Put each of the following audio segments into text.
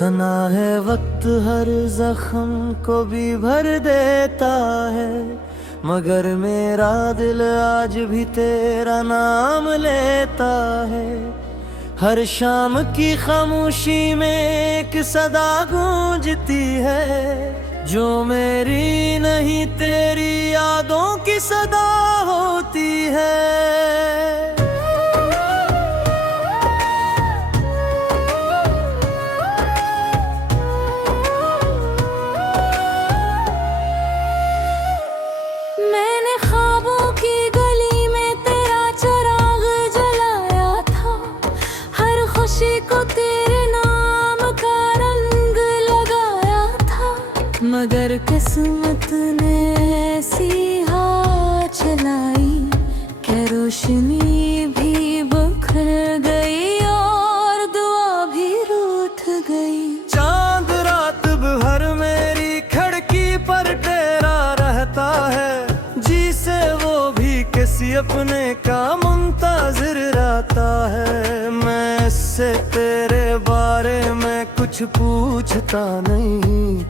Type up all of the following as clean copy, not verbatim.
सना है वक्त हर जख्म को भी भर देता है, मगर मेरा दिल आज भी तेरा नाम लेता है। हर शाम की खामोशी में एक सदा गूंजती है, जो मेरी नहीं तेरी यादों की सदा होती है। मैंने ख्वाबों की गली में तेरा चिराग जलाया था, हर खुशी को तेरे नाम का रंग लगाया था, मगर किस्मत ने ऐसी हाथ चलाई कि रोशनी भी बिखर गई और दुआ भी रूठ गई। चांद रात भर मेरी खिड़की पर तेरा रहता है, जिसे वो भी किसी अपने का मुंतजिर रहता है। मैं इससे तेरे बारे में कुछ पूछता नहीं,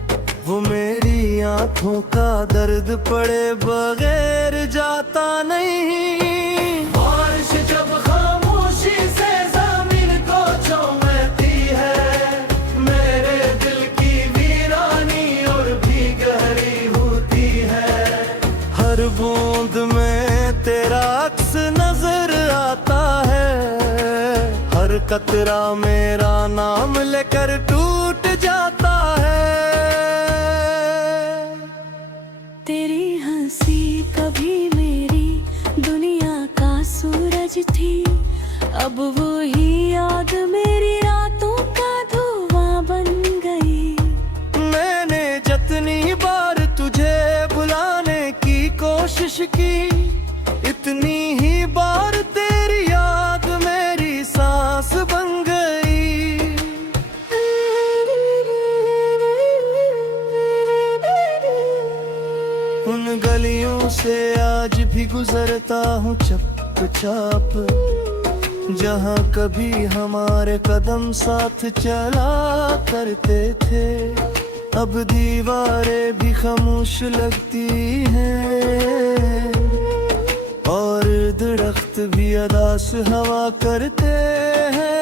वो मेरी आंखों का दर्द पड़े बगैर जाता नहीं। बारिश जब खामोशी से जमीन को चौंकती है, मेरे दिल की वीरानी और भी गहरी होती है। हर बूंद में तेरा अक्स नजर आता है, हर कतरा मेरा नाम लेकर टूट जाता है। तेरी हंसी कभी मेरी दुनिया का सूरज थी, अब वो ही याद मेरी रातों का धुआं बन गई। मैंने जितनी बार तुझे बुलाने की कोशिश की, इतनी ही बार तेरी याद मेरी सांस बन गई। उन गलियों से आज भी गुजरता हूँ चुपचाप, जहाँ कभी हमारे कदम साथ चला करते थे। अब दीवारें भी खामोश लगती हैं और दरख्त भी अदास हवा करते हैं।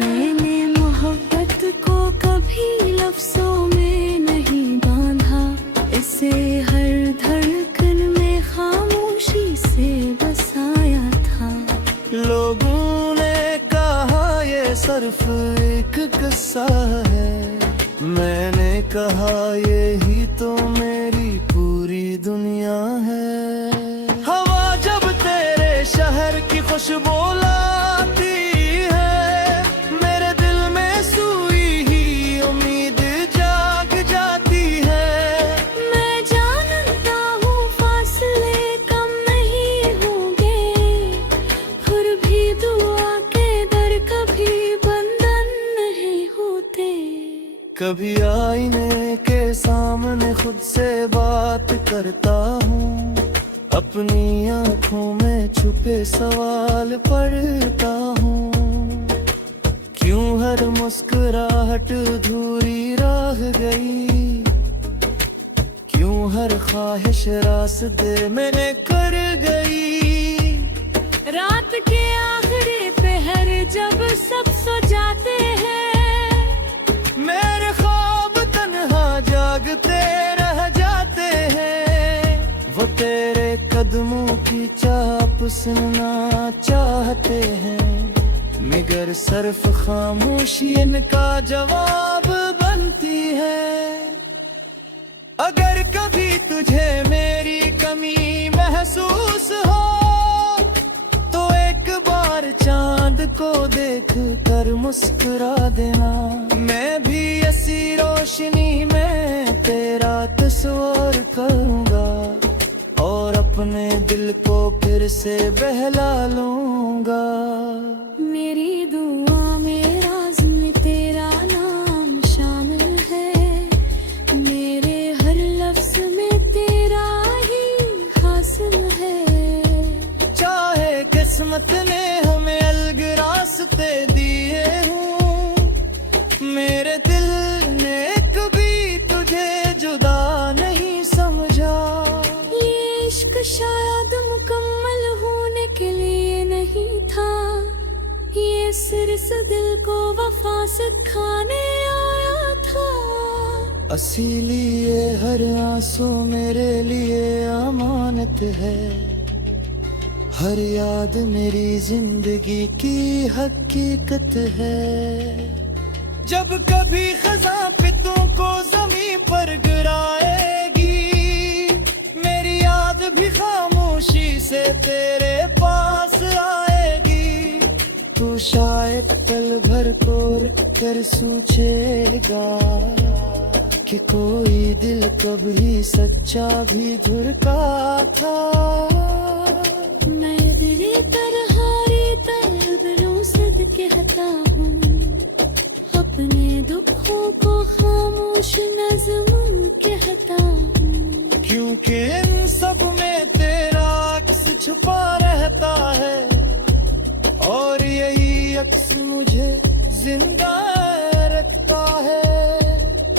मैंने मोहब्बत को कभी लफ्जों में नहीं बांधा, इसे हर धड़कन में खामोशी से बसाया था। लोगों ने कहा ये सिर्फ एक किस्सा है, मैंने कहा यही तो मेरी पूरी दुनिया है। हवा जब तेरे शहर की खुशबू लाती है, मेरे दिल में सुई ही उम्मीद जाग जाती है। मैं जानता हूँ फासले कम नहीं होंगे, फिर भी दुआ के दर कभी बंधन नहीं होते। कभी आईने के सामने खुद से बात करता हूँ, अपनी आँखों में छुपे सवाल पढ़ता हूँ। क्यों हर मुस्कुराहट अधूरी रह गई, क्यों हर ख्वाहिश रास्ते मैंने कर गई। रात के आखिरी पहर जब सब सो जाते हैं, मेरे ख्वाब तन्हा जागते रह जाते हैं। वो तेरे कदमों की चाप सुनना चाहते हैं, मगर सिर्फ खामोशी इनका जवाब बनती है। अगर कभी तुझे मेरी कमी महसूस हो, तो एक बार चांद को देख कर मुस्कुरा देना। मैं भी ऐसी रोशनी में तेरा तस्वीर करूंगा और अपने दिल को फिर से बहला लूंगा। मेरी दुआ में राज में तेरा नाम शामिल है, मेरे हर लफ्ज में तेरा ही हासिल है। चाहे किस्मत ने हमें अलग रास्ते दिए हूँ, मेरे इस दिल को वफा सिखाने आया था। इसीलिए हर आंसू मेरे लिए अमानत है, हर याद मेरी जिंदगी की हकीकत है। जब कभी खजा पे तुमको जमीन पर गिराएगी, मेरी याद भी खामोशी से तेरे पास आएगी। तू शायद पल भर को कर सोचेगा कि कोई दिल कभी सच्चा भी धुरका था। मैं तेरी तरहारी दिलों से कहता हूँ, अपने दुखों को खामोश नज़्म कहता हूँ। क्योंकि इन सब में तेरा अक्स छुपा रहता है, और यही अक्स मुझे जिंदा रखता है।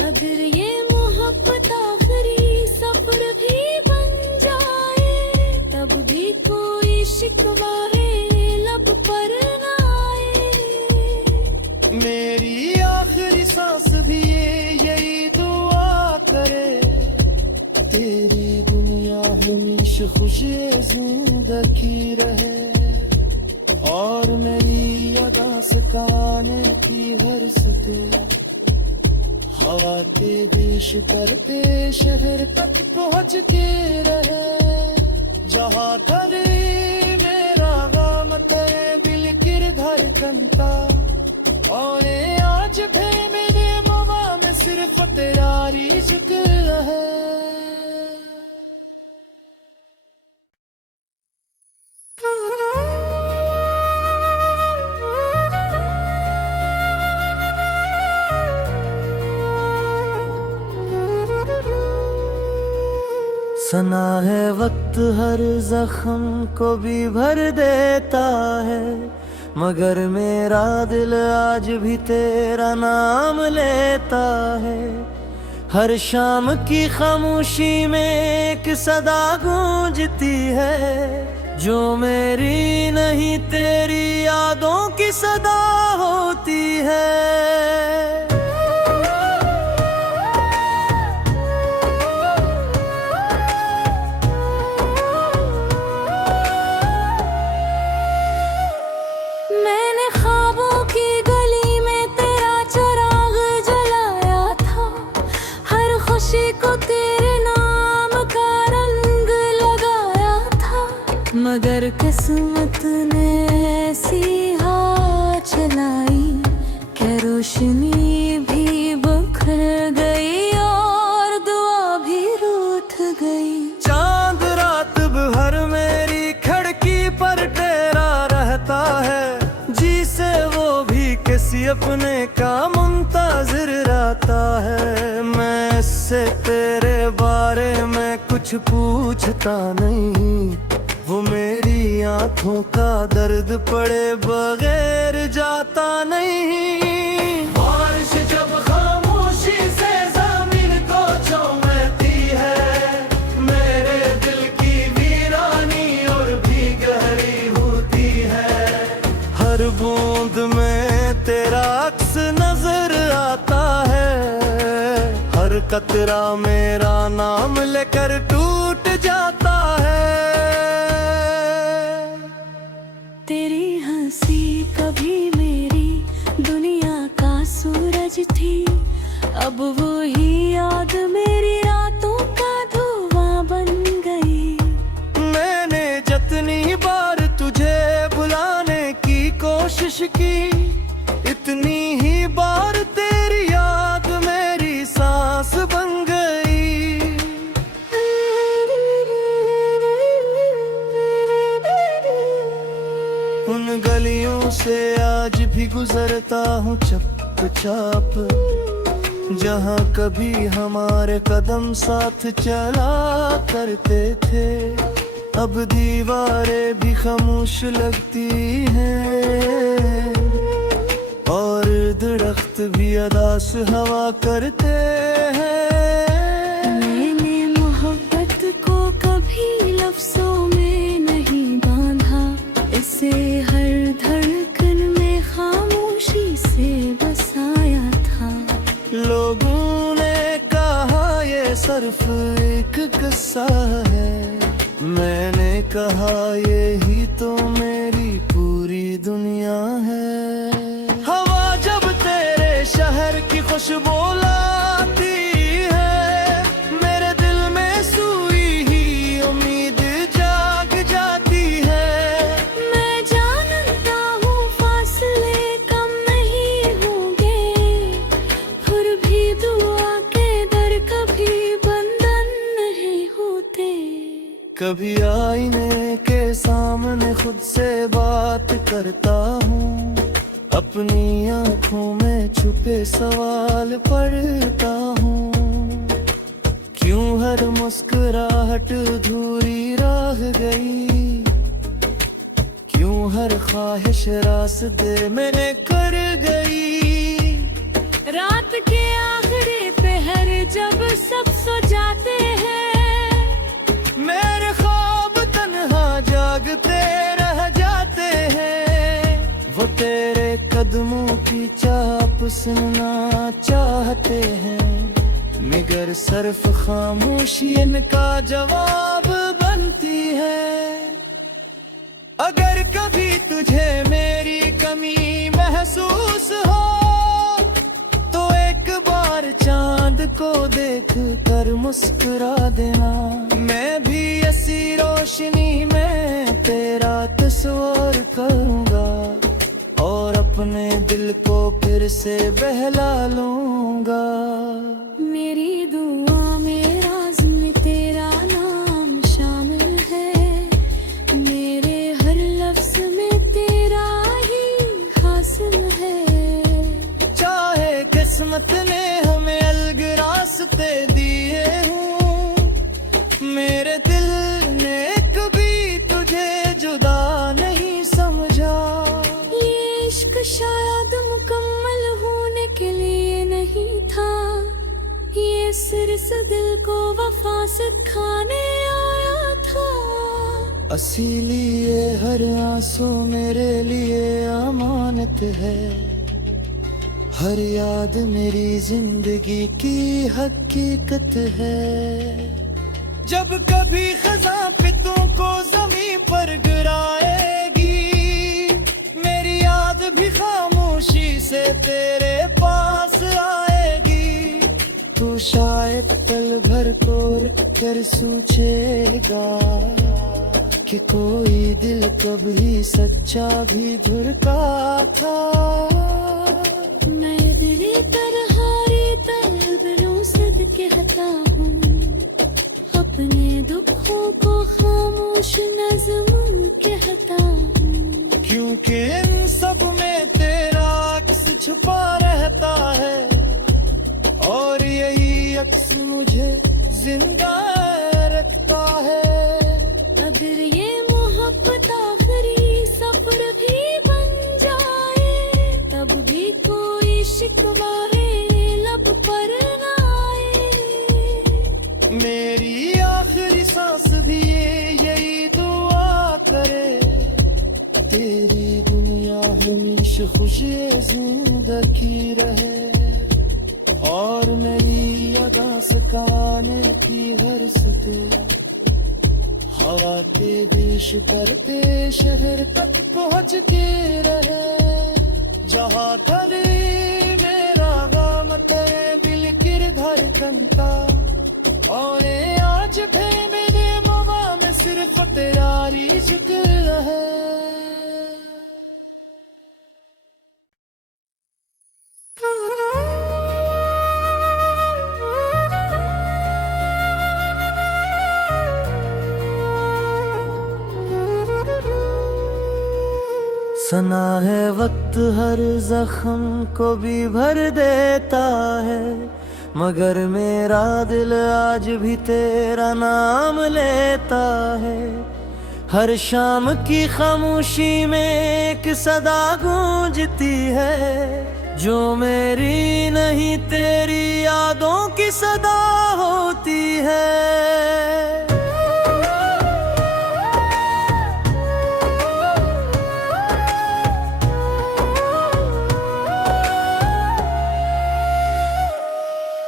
अगर ये मोहब्बत आखिरी सफर भी बन जाए, तब भी कोई शिकवा है लब पर ना आए। मेरी आखिरी सांस भी यही दुआ करे, तेरी दुनिया हमेशा खुशी जिंदगी रहे, और मेरी अदा से गाने की हर सुते हवा के देश करते शहर तक पहुँच के रहे। जहाँ थरे मेरा गाम तेरे दिल किरदार कंता, और आज भी मेरे मुआ में सिर्फ तेरा जिक्र है। सना है वक्त हर जख्म को भी भर देता है, मगर मेरा दिल आज भी तेरा नाम लेता है। हर शाम की खामोशी में एक सदा गूंजती है, जो मेरी नहीं तेरी यादों की सदा होती है। मगर किस्मत ने ऐसी हाथ चलाई कि रोशनी भी बिखर गई और दुआ भी रूठ गई। चांद रात भर मेरी खिड़की पर टेरा रहता है, जिसे वो भी किसी अपने का मुंतजिर रहता है। मैं इससे तेरे बारे में कुछ पूछता नहीं, वो मेरी आंखों का दर्द पड़े बगैर जाता नहीं। बारिश जब खामोशी से जमीन को चौंकती है, मेरे दिल की वीरानी और भी गहरी होती है। हर बूंद में तेरा अक्स नजर आता है, हर कतरा मेरा नाम लेकर टूट जाता है। तेरी हंसी कभी मेरी दुनिया का सूरज थी, अब वो ही याद मेरी रातों का धुआं बन गई। मैंने जितनी बार तुझे बुलाने की कोशिश की, इतनी ही बार तेरी याद मेरी सांस बन गई। उन गलियों से आज भी गुजरता हूँ चुपचाप, जहाँ कभी हमारे कदम साथ चला करते थे। अब दीवारें भी खामोश लगती हैं, और दरख्त भी अदास हवा करते हैं। मैंने मोहब्बत को कभी लफ्जों में नहीं बांधा, इसे हर धड़कन में खामोश सिर्फ एक किस्सा है। मैंने कहा यही तो मेरी पूरी दुनिया है। हवा जब तेरे शहर की खुशबू लाती है, मेरे दिल में सुई ही उम्मीद जाग जाती है। मैं जानता हूँ फासले कम नहीं होंगे, फिर भी दुआ के दर कभी बंधन नहीं होते। कभी आईने के सामने खुद से बात करता हूँ, अपनी आँखों में छुपे सवाल पढ़ता हूँ। क्यों हर मुस्कुराहट अधूरी रह गई, क्यों हर ख्वाहिश रास्ते में कर गई। रात के आखिरी पहर जब सब सो जाते हैं, मेरे ख्वाब तन्हा जागते रह जाते हैं। वो तेरे कदमों की चाप सुनना चाहते हैं, मगर सिर्फ खामोशी इनका जवाब बनती है। अगर कभी तुझे मेरी कमी महसूस हो, तो एक बार चांद को देख कर मुस्कुरा देना। मैं भी ऐसी रोशनी में तेरा तस्वीर करूंगा, और अपने दिल को फिर से बहला लूंगा। मेरी दुआ में राज में तेरा नाम शामिल है, मेरे हर लफ्ज में तेरा ही हासिल है। चाहे किस्मत ने हमें अलग रास्ते दिए हूँ, मेरे दिल ने कभी तुझे जुदा नहीं समझा। ये इश्क शायद मुकम्मल होने के लिए नहीं था, ये सिर्फ दिल को वफा सिखाने आया था। इसीलिए हर आंसू मेरे लिए अमानत है, हर याद मेरी जिंदगी की हकीकत है। जब कभी खज़ां पे तुमको ज़मीं पर गिराएगी, मेरी याद भी खामोशी से तेरे पास आएगी। तू शायद पल भर को रुक कर सोचेगा कि कोई दिल कभी सच्चा भी धुरका था। मैं तेरी तरहारी तलबरों से कहता हूँ, अपने दुखों को खामोश नज़्म कहता हूँ। क्योंकि इन सब में तेरा अक्स छुपा रहता है, और यही अक्स मुझे जिंदा रखता है। अगर ये मोहब्बत आखिरी सफर भी बन जाए, तब भी कोई शिकवा है लब पर ना आए। मेरी आखिरी सांस भी यही दुआ करे, तेरी दुनिया हमेशा खुशी जिंदगी रहे, और मेरी अदा सकाने की हर सुते हवा तेज करते शहर तक पहुँच के रहे। जहाँ कभी मेरा गम तेरे दिल किरदार कंता, और आज भी मेरे मुआ में सिर्फ तेरा जिक्र है। सना है वक्त हर जख्म को भी भर देता है, मगर मेरा दिल आज भी तेरा नाम लेता है। हर शाम की खामोशी में एक सदा गूंजती है, जो मेरी नहीं तेरी यादों की सदा होती है।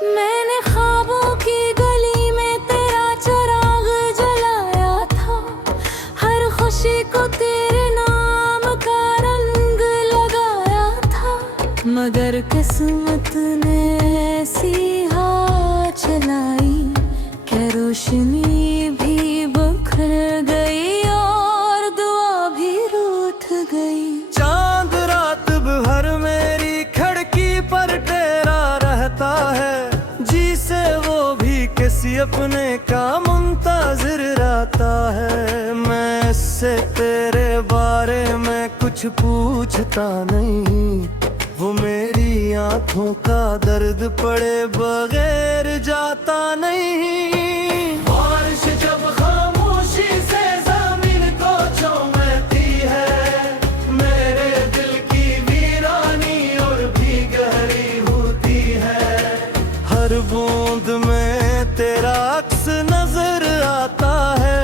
मैंने ख्वाबों की गली किस्मत ने ऐसी हाथ चलाई कि रोशनी भी बिखर गई और दुआ भी रूठ गई। चांद रात भर मेरी खिड़की पर टेरा रहता है, जी से वो भी किसी अपने का मुंतजिर रहता है। मैं इससे तेरे बारे में कुछ पूछता नहीं, वो मेरी आंखों का दर्द पड़े बगैर जाता नहीं। बारिश जब खामोशी से जमीन को चौंकती है, मेरे दिल की वीरानी और भी गहरी होती है। हर बूंद में तेरा अक्स नजर आता है,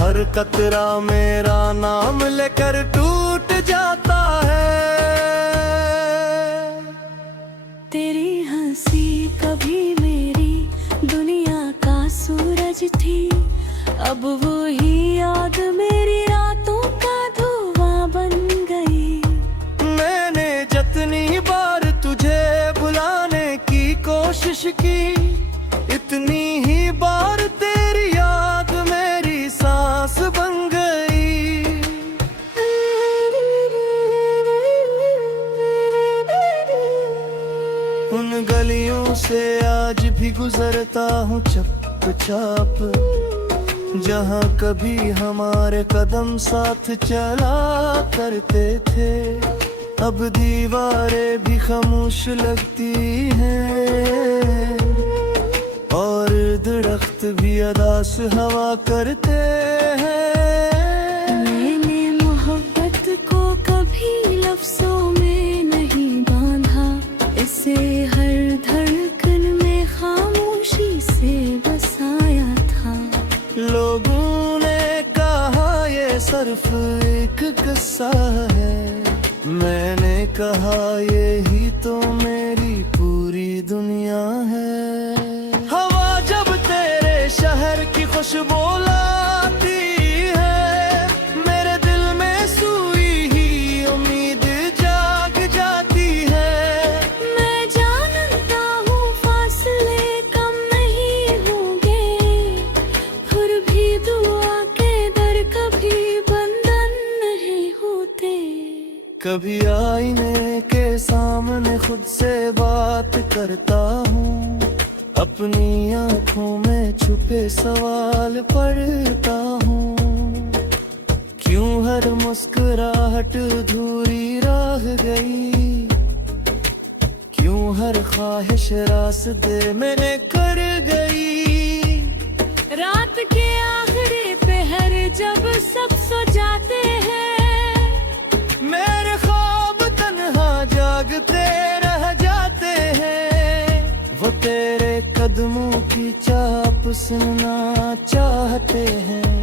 हर कतरा मेरा नाम लेकर टूट जाता है। तेरी हंसी कभी मेरी दुनिया का सूरज थी, अब वो ही याद मेरी रातों का धुआं बन गई। मैंने जितनी बार तुझे भुलाने की कोशिश की, इतनी ही बार तेरी याद मेरी सांस बन गई। उन गलियों से आज भी गुजरता हूँ चुपचाप, जहाँ कभी हमारे कदम साथ चला करते थे। अब दीवारें भी खामोश लगती हैं और दरख्त भी अदास हवा करते हैं। मैंने मोहब्बत को कभी लफ्जों में नहीं बांधा, इसे हर धड़कन में खामोशी से बसाया था। लोगों ने कहा ये सिर्फ एक किस्सा है, मैंने कहा यही तो मेरी पूरी दुनिया है। हवा जब तेरे शहर की खुशबू लाती है, मेरे दिल में सूई ही उम्मीद जाग जाती है। मैं जानता हूँ फासले कम नहीं होंगे, फिर भी दुआ के दर कभी बंधन नहीं होते। कभी आईने के सामने खुद से बात करता हूँ, अपनी आंखों में छुपे सवाल पढ़ता हूँ। क्यों हर मुस्कुराहट अधूरी रह गई, क्यों हर ख्वाहिश रास्ते मैंने कर गई। रात के आखिरी पहर जब सब सो जाते हैं, मेरे ख्वाब तन्हा जागते रह जाते हैं। वो तेरे कदमों की चाप सुनना चाहते हैं,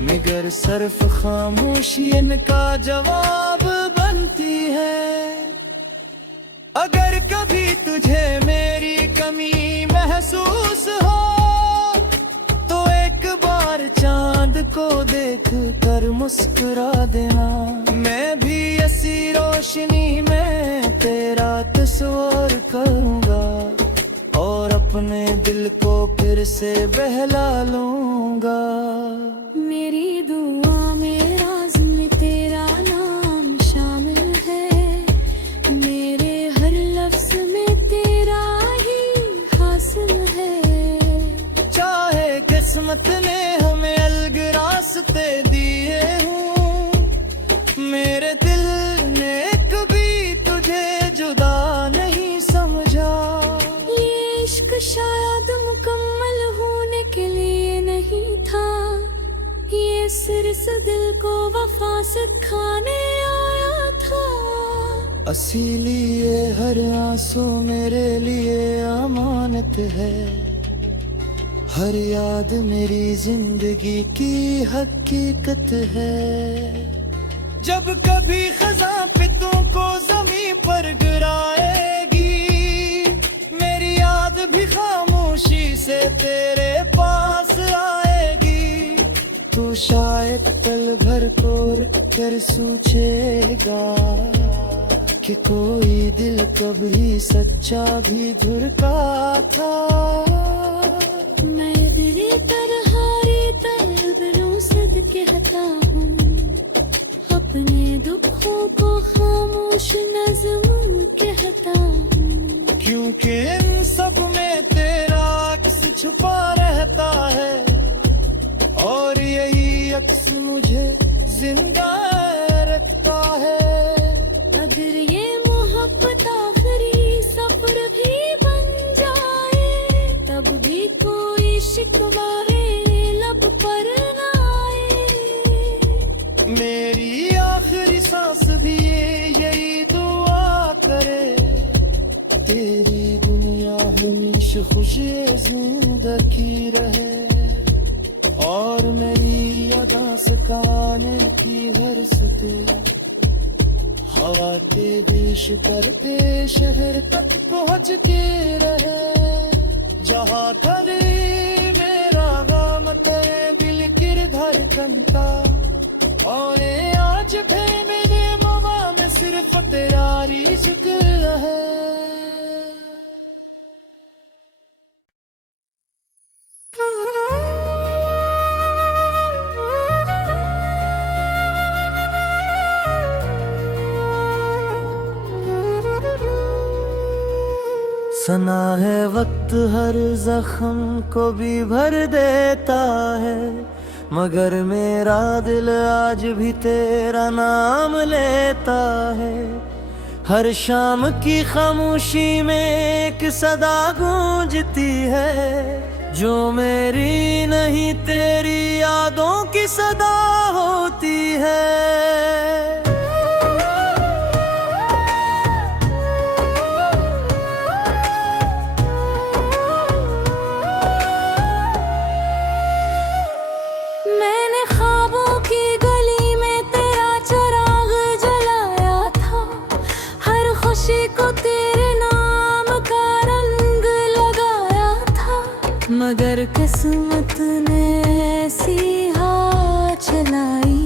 मगर सिर्फ खामोशी इनका जवाब बनती है। अगर कभी तुझे मेरी कमी महसूस हो, तो एक बार चांद को देख कर मुस्कुरा देना। मैं भी ऐसी रोशनी में तेरा तस्वीर करूंगा और अपने दिल को फिर से बहला लूंगा। मेरी दुआ में राज में तेरा नाम शामिल है, मेरे हर लफ्ज में तेरा ही हासिल है। चाहे किस्मत ने हमें अलग रास्ते दिए हों, मेरे दिल ने कभी तुझे जुदा नहीं समझा। ये इश्क शायद मुकम्मल होने के लिए नहीं था, ये सिर्फ दिल को वफा सिखाने आया था। इसीलिए हर आंसू मेरे लिए अमानत है, हर याद मेरी जिंदगी की हकीकत है। जब कभी खज़ां पे तुमको ज़मीं पर गिराएगी, मेरी याद भी खामोशी से तेरे पास आएगी। तू शायद पल भर को रुक कर सोचेगा कि कोई दिल कभी सच्चा भी धुरका था। मैं तेरी तरहारी दिलों से कहता हूँ, अपने दुखों को खामोश नज़्म कहता हूँ। क्योंकि इन सब में तेरा अक्स छुपा रहता है, और यही अक्स मुझे जिंदा रखता है। अगर ये मोहब्बत आखिरी सफर भी बन जाए, तब भी कोई शिकवा है लब पर ना आए। मेरी आखिरी सांस भी यही दुआ करे, तेरी दुनिया हमेशा खुशी जिंदगी रहे, और मेरी अदा से काने की हर सुते हवा तेजिश करते शहर तक पहुँचती रहे। जहाँ कभी मेरा गम तेरे दिल की धड़कन था, और आज भी मेरे मवा में सिर्फ तेरा रिज़्क़ है। सना है वक्त हर जख्म को भी भर देता है, मगर मेरा दिल आज भी तेरा नाम लेता है। हर शाम की खामोशी में एक सदा गूंजती है, जो मेरी नहीं तेरी यादों की सदा होती है। मगर किस्मत ने ऐसी हाथ चलाई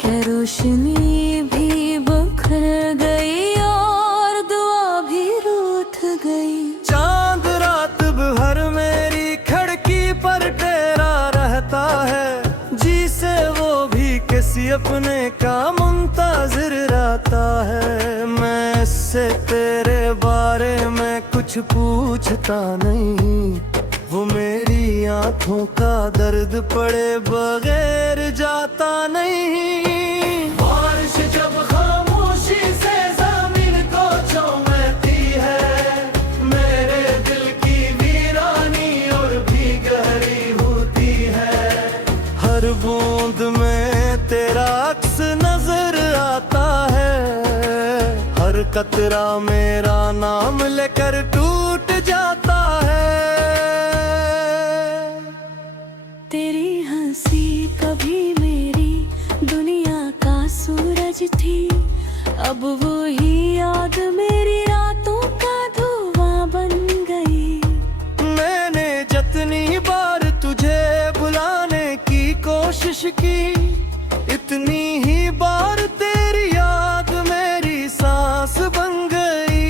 कि रोशनी भी बखर गई और दुआ भी रूठ गई। चांद रात भर मेरी खिड़की पर टेरा रहता है, जिसे वो भी किसी अपने का मुंतजिर रहता है। मैं इससे तेरे बारे में कुछ पूछता नहीं, वो मेरी आंखों का दर्द पड़े बगैर जाता नहीं। बारिश जब खामोशी से ज़मीन को चौंकती है, मेरे दिल की वीरानी और भी गहरी होती है। हर बूंद में तेरा अक्स नजर आता है, हर कतरा मेरा नाम लेकर टूट जाता है। तेरी हंसी कभी मेरी दुनिया का सूरज थी, अब वो ही याद मेरी रातों का धुआं बन गई। मैंने जितनी बार तुझे भुलाने की कोशिश की, इतनी ही बार तेरी याद मेरी सांस बन गई।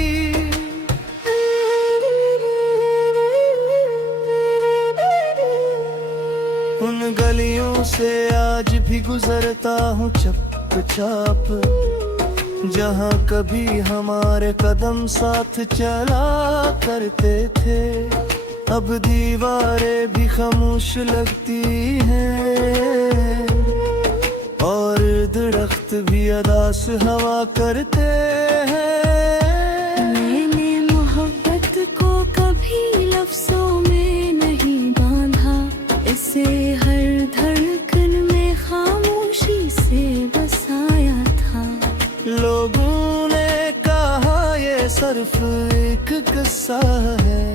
उन गलियों से आज भी गुजरता हूँ चुपचाप, जहाँ कभी हमारे कदम साथ चला करते थे। अब दीवारें भी खामोश लगती हैं, और दरख्त भी अदास हवा करते हैं। मैंने मोहब्बत को कभी लफ्जों में नहीं बांधा, इसे हर धड़कन में खामोशी से बसाया था। लोगों ने कहा ये सिर्फ एक किस्सा है,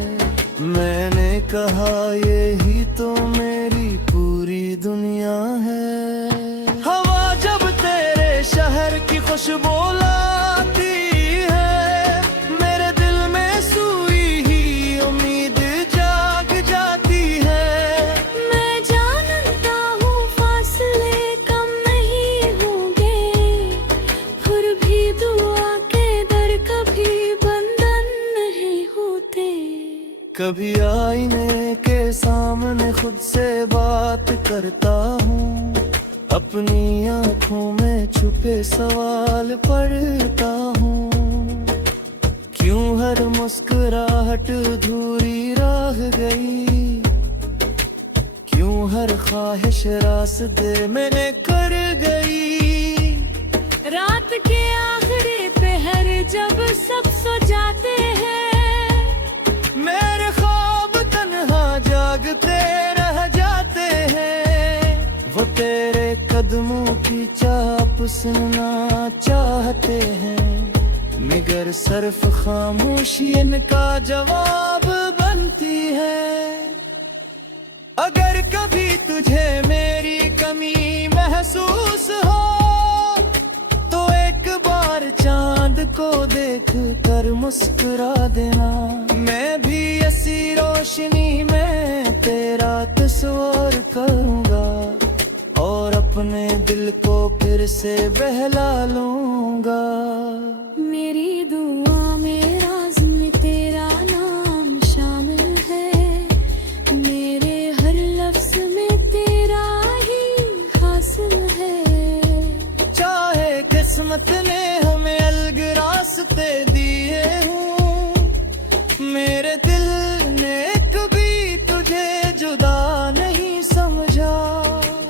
मैंने कहा यही तो मेरी पूरी दुनिया है। हवा जब तेरे शहर की खुशबू लाती है, मेरे दिल में सूई ही उम्मीद जाग जाती है। मैं जानता हूँ फासले कम नहीं होंगे, फिर भी दुआ के दर आईने के सामने खुद से बात करता हूँ, अपनी आंखों में छुपे सवाल पढ़ता हूँ। क्यों हर मुस्कुराहट अधूरी रह गई, क्यों हर ख्वाहिश रास्ते मैंने कर गई। रात के आखिरी पहर जब सब सो जाते हैं, मेरे ख्वाब तन्हा जागते रह जाते हैं। वो तेरे कदमों की चाप सुनना चाहते हैं, मगर सिर्फ खामोशी इनका जवाब बनती है। अगर कभी तुझे मेरी कमी महसूस हो, तो एक बार चांद को देख कर मुस्कुरा देना। मैं भी ऐसी रोशनी में तेरा तस्वीर करूंगा, और अपने दिल को फिर से बहला लूंगा। मेरी दुआ में राज में तेरा नाम शामिल है, मेरे हर लफ्ज में तेरा ही हासिल है। चाहे किस्मत ने हमें अलग रास्ते दिए हूँ, मेरे दिल ने कभी तुझे जुदा नहीं समझा।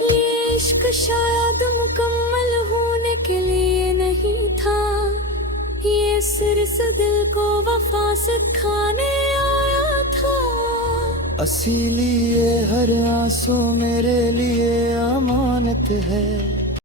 ये इश्क शायद मुकम्मल होने के लिए नहीं था, ये सिर्फ दिल को वफा सिखाने आया था। इसीलिए हर आंसू मेरे लिए अमानत है,